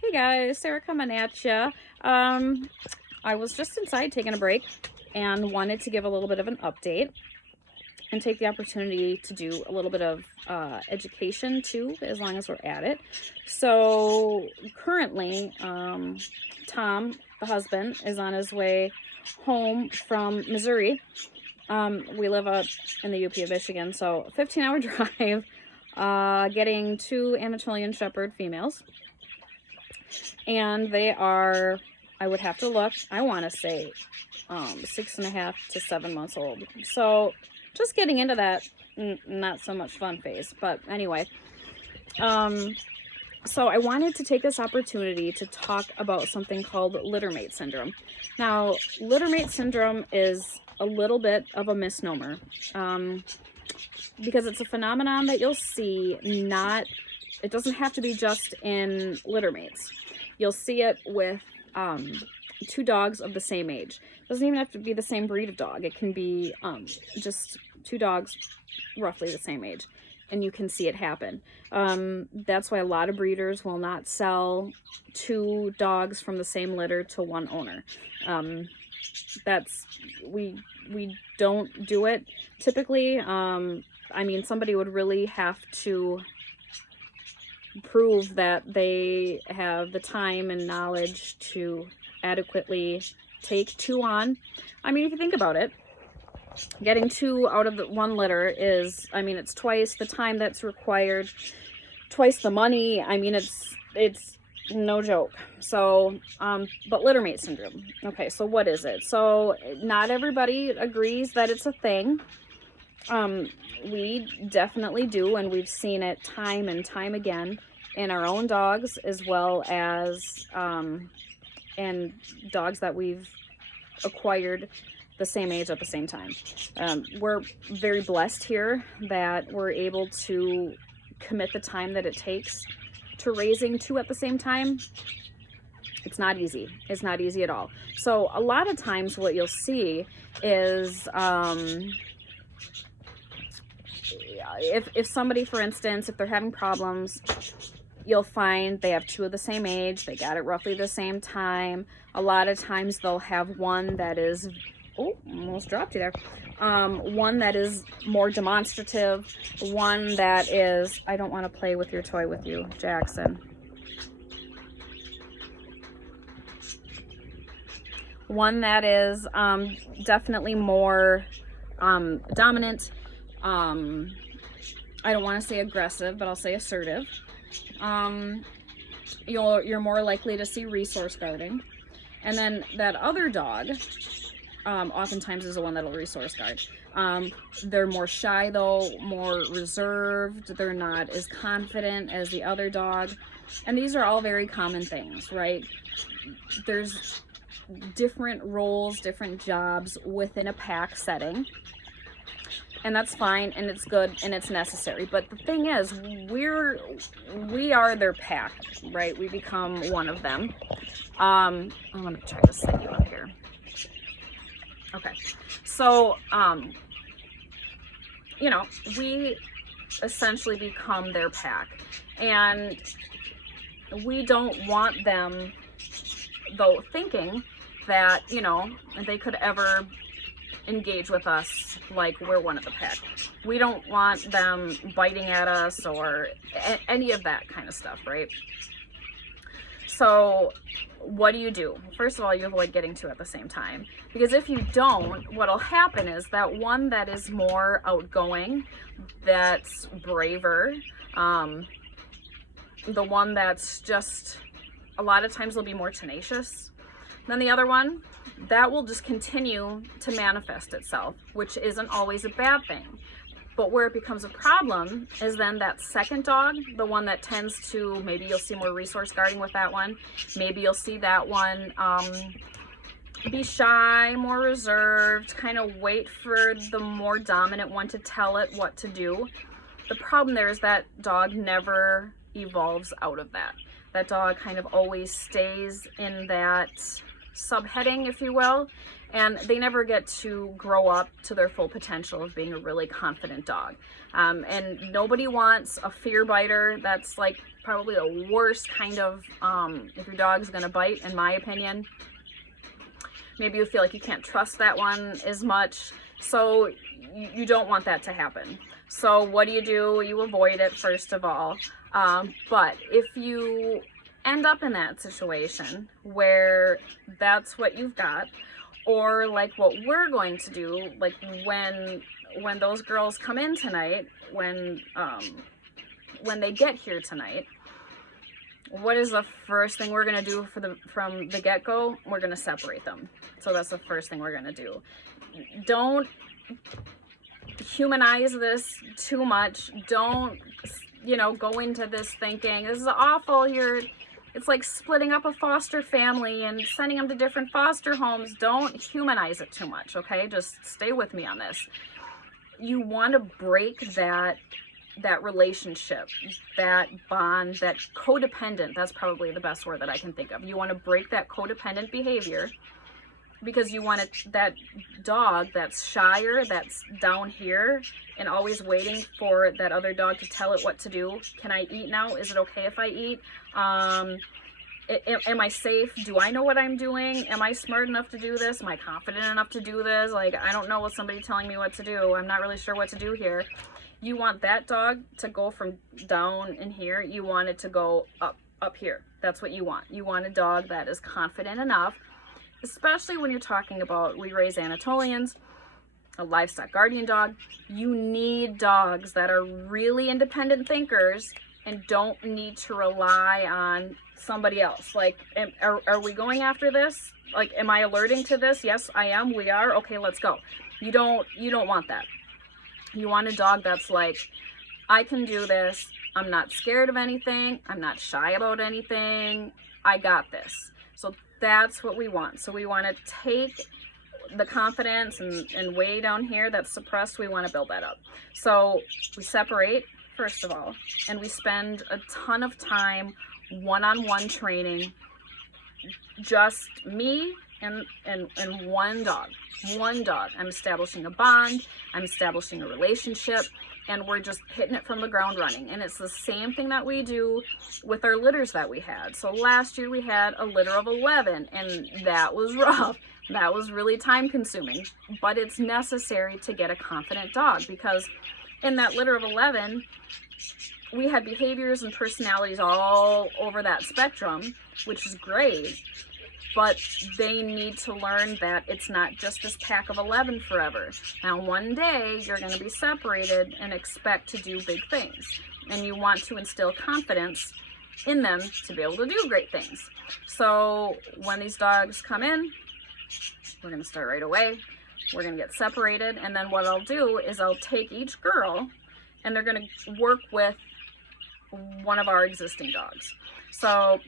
Hey guys, Sarah coming at ya. I was just inside taking a break and wanted to give a little bit of an update and take the opportunity to do a little bit of education too, as long as we're at it. So currently, Tom, the husband, is on his way home from Missouri. We live up in the UP of Michigan, so 15-hour drive, getting two Anatolian Shepherd females. And they are, I would have to look, I want to say 6.5 to 7 months old. So just getting into that not so much fun phase. But anyway, so I wanted to take this opportunity to talk about something called Littermate syndrome. Now, Littermate syndrome is a little bit of a misnomer because it's a phenomenon that you'll see it doesn't have to be just in littermates. You'll see it with two dogs of the same age. It doesn't even have to be the same breed of dog. It can be just two dogs roughly the same age, and you can see it happen. That's why a lot of breeders will not sell two dogs from the same litter to one owner. We don't do it typically. I mean, somebody would really have to prove that they have the time and knowledge to adequately take two on. I mean, if you think about it, getting two out of the one litter is, I mean, it's twice the time that's required, twice the money. I mean, it's no joke. So, but Littermate syndrome. Okay, so what is it? So not everybody agrees that it's a thing. We definitely do, and we've seen it time and time again in our own dogs, as well as in dogs that we've acquired the same age at the same time. We're very blessed here that we're able to commit the time that it takes to raising two at the same time. It's not easy. It's not easy at all. So a lot of times what you'll see is if somebody, for instance, if they're having problems, you'll find they have two of the same age, they got it roughly the same time. A lot of times they'll have one that is, oh, almost dropped you there. One that is more demonstrative, one that is, I don't want to play with your toy with you, Jackson. One that is definitely more dominant. I don't want to say aggressive, but I'll say assertive. You're more likely to see resource guarding. And then that other dog oftentimes is the one that'll resource guard. They're more shy though, more reserved. They're not as confident as the other dog. And these are all very common things, right? There's different roles, different jobs within a pack setting. And that's fine, and it's good, and it's necessary. But the thing is, we are their pack, right? We become one of them. I'm gonna try to set you up here. Okay, so you know, we essentially become their pack, and we don't want them, though, thinking that, you know, they could ever engage with us like we're one of the pack. We don't want them biting at us or any of that kind of stuff, right? So what do? First of all, you avoid getting two at the same time, because if you don't, what'll happen is that one that is more outgoing, that's braver, the one that's just, a lot of times will be more tenacious than the other one, that will just continue to manifest itself, which isn't always a bad thing. But where it becomes a problem is then that second dog, the one that tends to, maybe you'll see more resource guarding with that one. Maybe you'll see that one be shy, more reserved, kind of wait for the more dominant one to tell it what to do. The problem there is that dog never evolves out of that. That dog kind of always stays in that subheading, if you will, and they never get to grow up to their full potential of being a really confident dog. And nobody wants a fear biter that's like probably the worst kind of, if your dog's gonna bite, in my opinion. Maybe you feel like you can't trust that one as much, so you don't want that to happen. So what do? You avoid it, first of all. But if you end up in that situation where that's what you've got, or like what we're going to do, like when those girls come in tonight, when they get here tonight, what is the first thing we're going to do from the get-go? We're going to separate them. So that's the first thing we're going to do. Don't humanize this too much. Don't, go into this thinking, this is awful, it's like splitting up a foster family and sending them to different foster homes. Don't humanize it too much, okay? Just stay with me on this. You want to break that relationship, that bond, that codependent, that's probably the best word that I can think of. You want to break that codependent behavior, because you want that dog that's shyer, that's down here and always waiting for that other dog to tell it what to do. Can I eat now? Is it okay if I eat? Am I safe? Do I know what I'm doing? Am I smart enough to do this? Am I confident enough to do this? Like, I don't know, with somebody telling me what to do. I'm not really sure what to do here. You want that dog to go from down in here. You want it to go up here. That's what you want. You want a dog that is confident enough, especially when you're talking about, we raise Anatolians, a livestock guardian dog. You need dogs that are really independent thinkers and don't need to rely on somebody else. Like, are we going after this? Like, am I alerting to this? Yes, I am. We are. Okay, let's go. You don't want that. You want a dog that's like, I can do this. I'm not scared of anything. I'm not shy about anything. I got this. So that's what we want. So we want to take the confidence and way down here that's suppressed. We want to build that up. So we separate, first of all, and we spend a ton of time one-on-one training, just me and one dog. I'm establishing a bond, I'm establishing a relationship, and we're just hitting it from the ground running. And it's the same thing that we do with our litters that we had. So last year we had a litter of 11, and that was rough. That was really time consuming, but it's necessary to get a confident dog, because in that litter of 11, we had behaviors and personalities all over that spectrum, which is great. But they need to learn that it's not just this pack of 11 forever. Now, one day you're going to be separated and expect to do big things. And you want to instill confidence in them to be able to do great things. So when these dogs come in, we're going to start right away. We're going to get separated. And then what I'll do is I'll take each girl and they're going to work with one of our existing dogs. So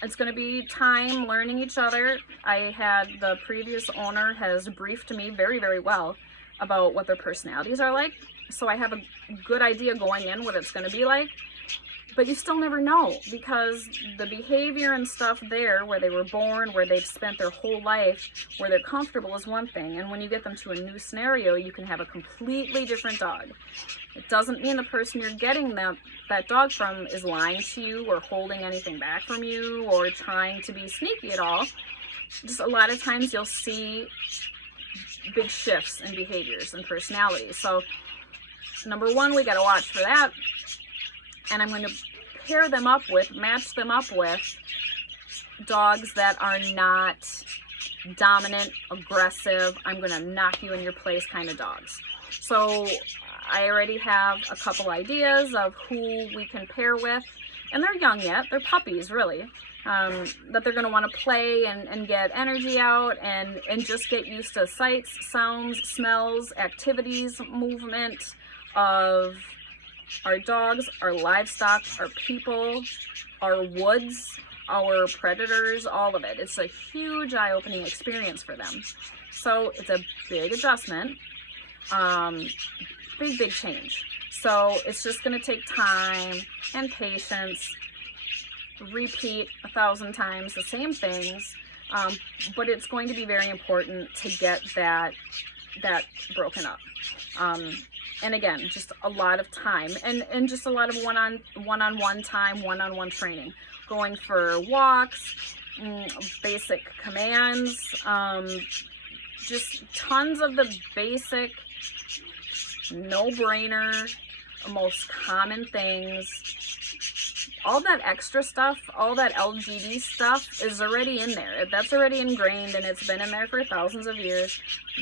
it's going to be time learning each other. The previous owner has briefed me very, very well about what their personalities are like. So I have a good idea going in what it's going to be like. But you still never know, because the behavior and stuff there, where they were born, where they've spent their whole life, where they're comfortable, is one thing. And when you get them to a new scenario, you can have a completely different dog. It doesn't mean the person you're getting that dog from is lying to you or holding anything back from you or trying to be sneaky at all. Just a lot of times you'll see big shifts in behaviors and personalities. So number one, we got to watch for that. And I'm going to match them up with dogs that are not dominant, aggressive, I'm going to knock you in your place kind of dogs. So I already have a couple ideas of who we can pair with, and they're young yet, they're puppies really, that they're going to want to play and get energy out and just get used to sights, sounds, smells, activities, movement of our dogs, our livestock, our people, our woods, our predators, all of it. It's a huge eye-opening experience for them. So it's a big adjustment, big change. So it's just going to take time and patience, repeat 1,000 times the same things, but it's going to be very important to get that that broken up. And again, just a lot of time and just a lot of one-on-one time, one-on-one training, going for walks, basic commands, just tons of the basic, no-brainer, most common things. All that extra stuff, all that LGD stuff is already in there. That's already ingrained and it's been in there for thousands of years.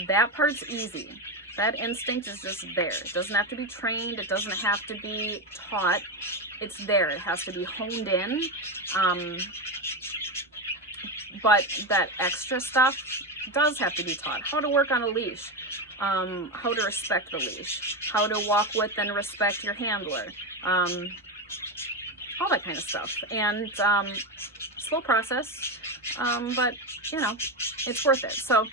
That part's easy. That instinct is just there. It doesn't have to be trained. It doesn't have to be taught. It's there. It has to be honed in. But that extra stuff does have to be taught. How to work on a leash. How to respect the leash. How to walk with and respect your handler. All that kind of stuff. And slow process, but you know, it's worth it. So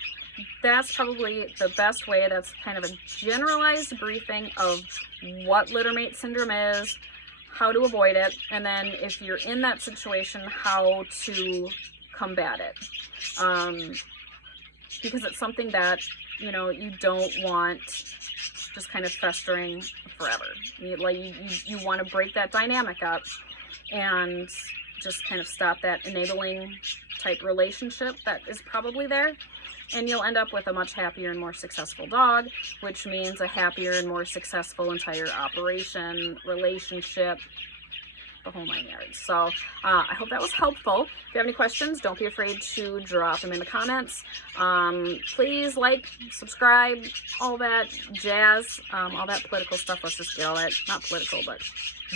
that's probably the best way. That's kind of a generalized briefing of what littermate syndrome is, how to avoid it, and then if you're in that situation, how to combat it. Because it's something that, you know, you don't want just kind of festering forever. You want to break that dynamic up and just kind of stop that enabling type relationship that is probably there, and you'll end up with a much happier and more successful dog, which means a happier and more successful entire operation, relationship, the whole 9 yards. So I hope that was helpful. If you have any questions, don't be afraid to drop them in the comments. Please like, subscribe, all that jazz, all that political stuff. Let's just get all that, not political, but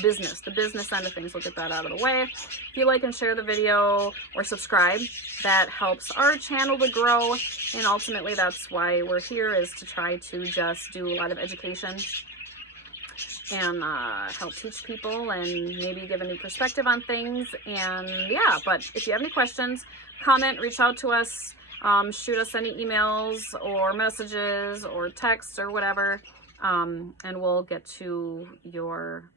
business, the business end of things. We'll get that out of the way. If you like and share the video or subscribe, that helps our channel to grow, and ultimately that's why we're here, is to try to just do a lot of education and help teach people and maybe give a new perspective on things. And yeah, but if you have any questions, comment, reach out to us, shoot us any emails or messages or texts or whatever, and we'll get to your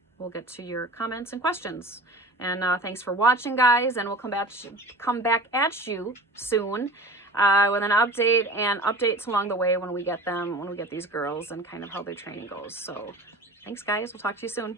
comments and questions. And thanks for watching, guys, and we'll come back at you soon with an update and updates along the way when we get these girls and kind of how their training goes. So thanks, guys. We'll talk to you soon.